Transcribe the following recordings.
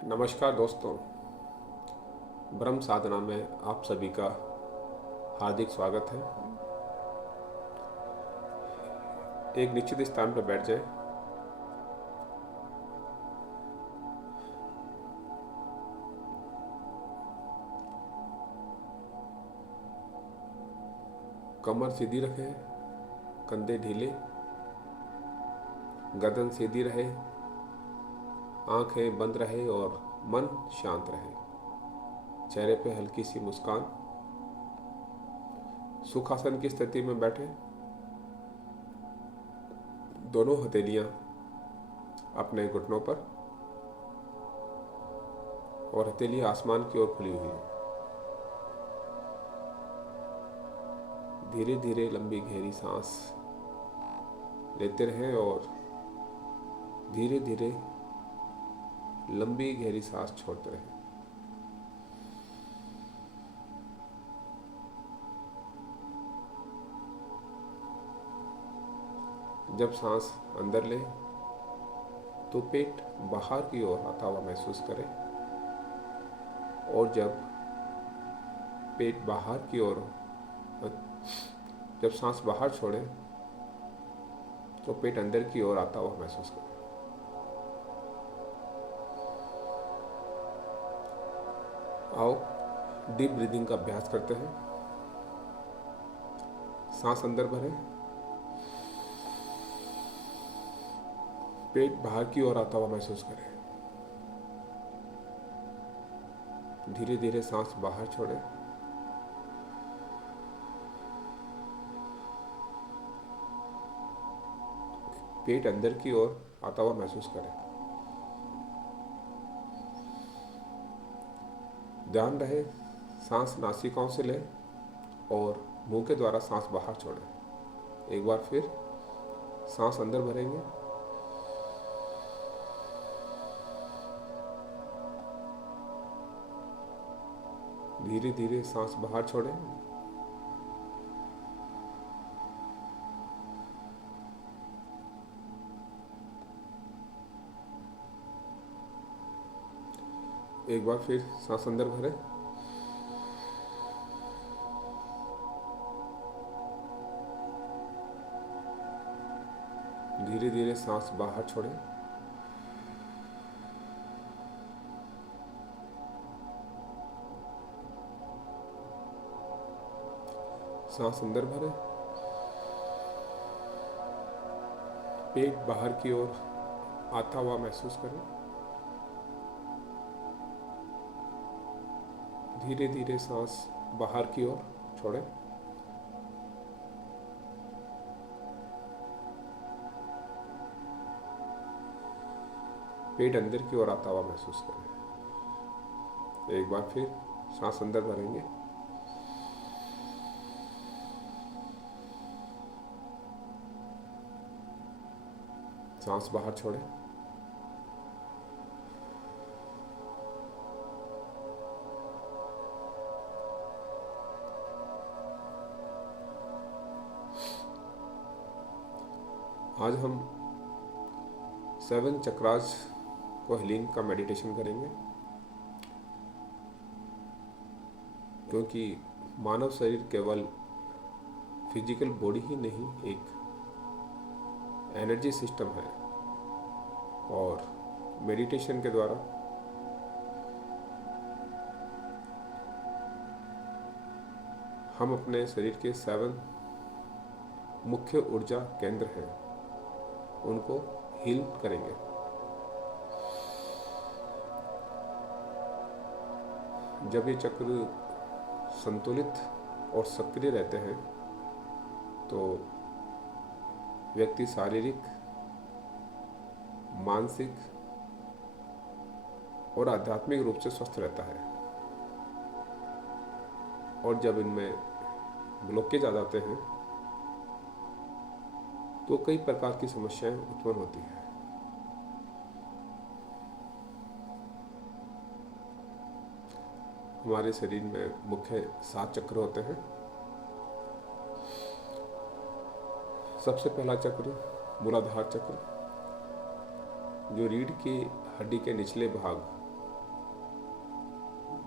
नमस्कार दोस्तों, ब्रह्म साधना में आप सभी का हार्दिक स्वागत है। एक निश्चित स्थान पर बैठ जाएं। कमर सीधी रखें, कंधे ढीले, गर्दन सीधी रहे, आंखें बंद रहे और मन शांत रहे। चेहरे पे हल्की सी मुस्कान। सुखासन की स्थिति में बैठे, दोनों हथेलियां अपने घुटनों पर और हथेली आसमान की ओर खुली हुई है। धीरे धीरे लंबी गहरी सांस लेते रहें और धीरे धीरे लंबी गहरी सांस छोड़ते रहें। जब सांस अंदर लें तो पेट बाहर की ओर आता हुआ महसूस करें और जब पेट बाहर की ओर जब सांस बाहर छोड़ें तो पेट अंदर की ओर आता हुआ महसूस करें। आओ डीप ब्रीदिंग का अभ्यास करते हैं। सांस अंदर भरें, पेट बाहर की ओर आता हुआ महसूस करें। धीरे धीरे सांस बाहर छोड़ें, पेट अंदर की ओर आता हुआ महसूस करें। ध्यान रहे सांस नासिकाओं से लें और मुंह के द्वारा सांस बाहर छोड़ें। एक बार फिर सांस अंदर भरेंगे, धीरे धीरे सांस बाहर छोड़ें। एक बार फिर सांस अंदर भरें, धीरे धीरे सांस बाहर छोड़ें। सांस अंदर भरें, पेट बाहर की ओर आता हुआ महसूस करें। धीरे धीरे सांस बाहर की ओर छोड़ें। पेट अंदर की ओर आता हुआ महसूस करें। एक बार फिर सांस अंदर भरेंगे, सांस बाहर छोड़ें। आज हम 7 चक्रास को हीलिंग का मेडिटेशन करेंगे, क्योंकि मानव शरीर केवल फिजिकल बॉडी ही नहीं, एक एनर्जी सिस्टम है और मेडिटेशन के द्वारा हम अपने शरीर के 7 मुख्य ऊर्जा केंद्र हैं, उनको हील करेंगे। जब ये चक्र संतुलित और सक्रिय रहते हैं तो व्यक्ति शारीरिक, मानसिक और आध्यात्मिक रूप से स्वस्थ रहता है। और जब इनमें ब्लॉकेज आ जाते हैं तो कई प्रकार की समस्याएं उत्पन्न होती हैं। हमारे शरीर में मुख्य 7 चक्र होते हैं। सबसे पहला चक्र मूलाधार चक्र, जो रीढ़ की हड्डी के निचले भाग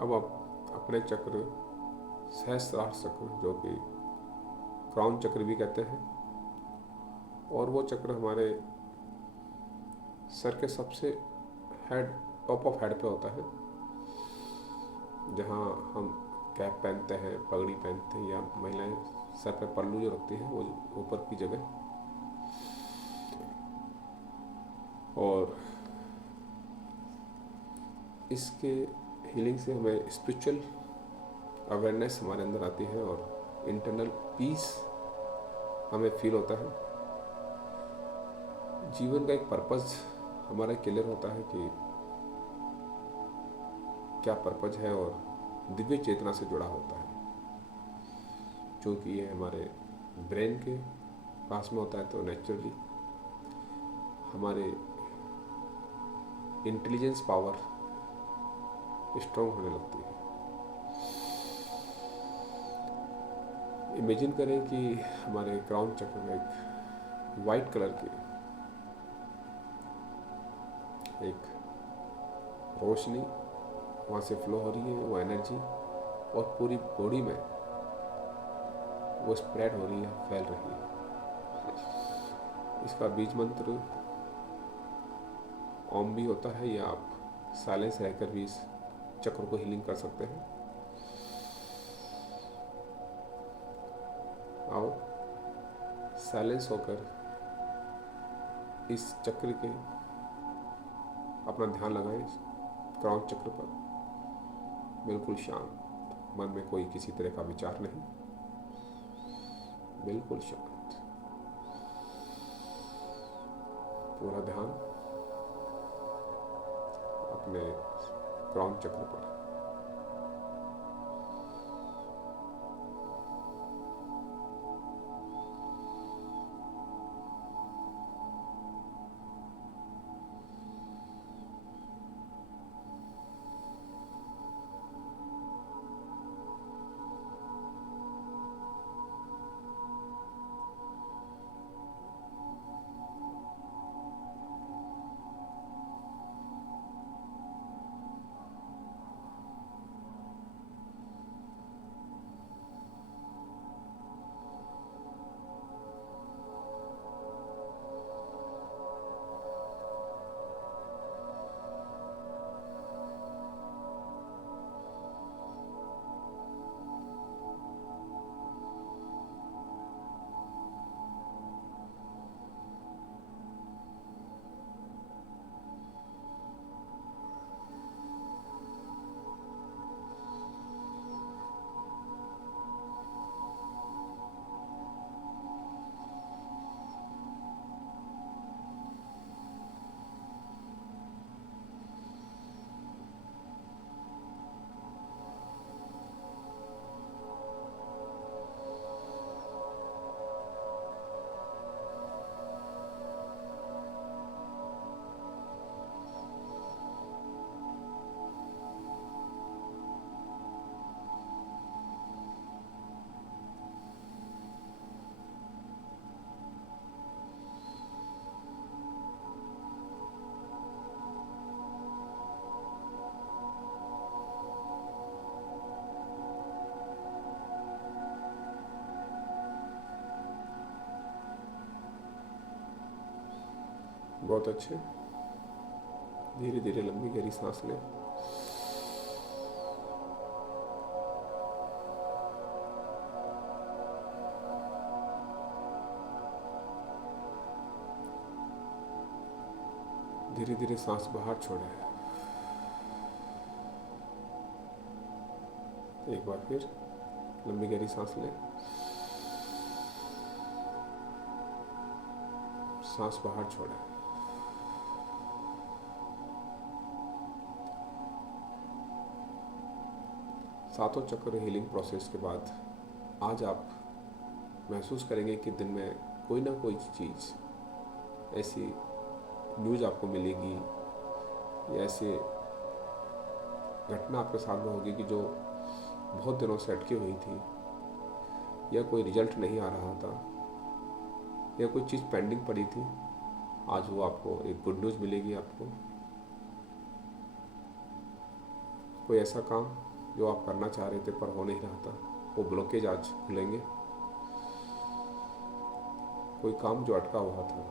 अब आप अपने चक्र, सहस्त्रार चक्र, जो कि क्राउन चक्र भी कहते हैं, और वो चक्र हमारे सर के सबसे हेड, टॉप ऑफ हेड पे होता है, जहाँ हम कैप पहनते हैं, पगड़ी पहनते हैं, या महिलाएं सर पे पल्लू जो रखती हैं वो ऊपर की जगह। और इसके हीलिंग से हमें स्पिरिचुअल अवेयरनेस हमारे अंदर आती है और इंटरनल पीस हमें फील होता है। जीवन का एक पर्पस हमारा क्लियर होता है कि क्या पर्पस है, और दिव्य चेतना से जुड़ा होता है। क्योंकि ये हमारे ब्रेन के पास में होता है, तो नेचुरली हमारे इंटेलिजेंस पावर स्ट्रॉन्ग होने लगती है। इमेजिन करें कि हमारे क्राउन चक्र में एक वाइट कलर की एक रोशनी वहाँ से फ्लो हो रही है, वो एनर्जी, और पूरी बॉडी में वो स्प्रेड हो रही है, फैल रही है। इसका बीज मंत्र ओम भी होता है, या आप साइलेंस रहकर भी इस चक्र को हीलिंग कर सकते हैं। आओ साइलेंस होकर इस चक्र के अपना ध्यान लगाएं, क्राउन चक्र पर, बिल्कुल शांत, मन में कोई किसी तरह का विचार नहीं, बिल्कुल शांत, पूरा ध्यान अपने क्राउन चक्र पर। बहुत अच्छे, धीरे धीरे लंबी गहरी सांस लें। धीरे धीरे सांस बाहर छोड़ें। एक बार फिर लंबी गहरी सांस लें, सांस बाहर छोड़ें। सातों चक्र हीलिंग प्रोसेस के बाद आज आप महसूस करेंगे कि दिन में कोई ना कोई चीज़, ऐसी न्यूज़ आपको मिलेगी, या ऐसे घटना आपके साथ में होगी कि जो बहुत दिनों से अटकी हुई थी, या कोई रिजल्ट नहीं आ रहा था, या कोई चीज़ पेंडिंग पड़ी थी, आज वो आपको एक गुड न्यूज़ मिलेगी। आपको कोई ऐसा काम जो आप करना चाह रहे थे पर हो नहीं रहा था, वो ब्लॉकेज आज खुलेंगे। कोई काम जो अटका हुआ था,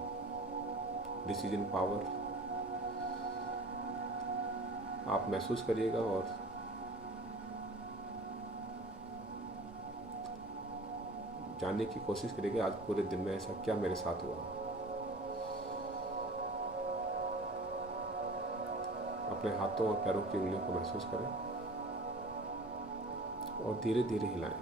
डिसीजन पावर आप महसूस करिएगा और जानने की कोशिश करिएगा आज पूरे दिन में ऐसा क्या मेरे साथ हुआ। अपने हाथों और पैरों की उंगलियों को महसूस करें और धीरे धीरे हिलाएं।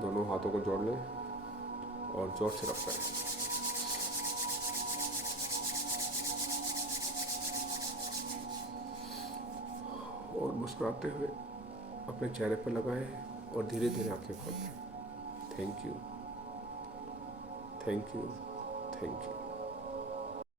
दोनों हाथों को जोड़ लें और जोर से रब करें। और मुस्कुराते हुए अपने चेहरे पर लगाएं और धीरे धीरे आंखें खोलें। Thank you, thank you, thank you.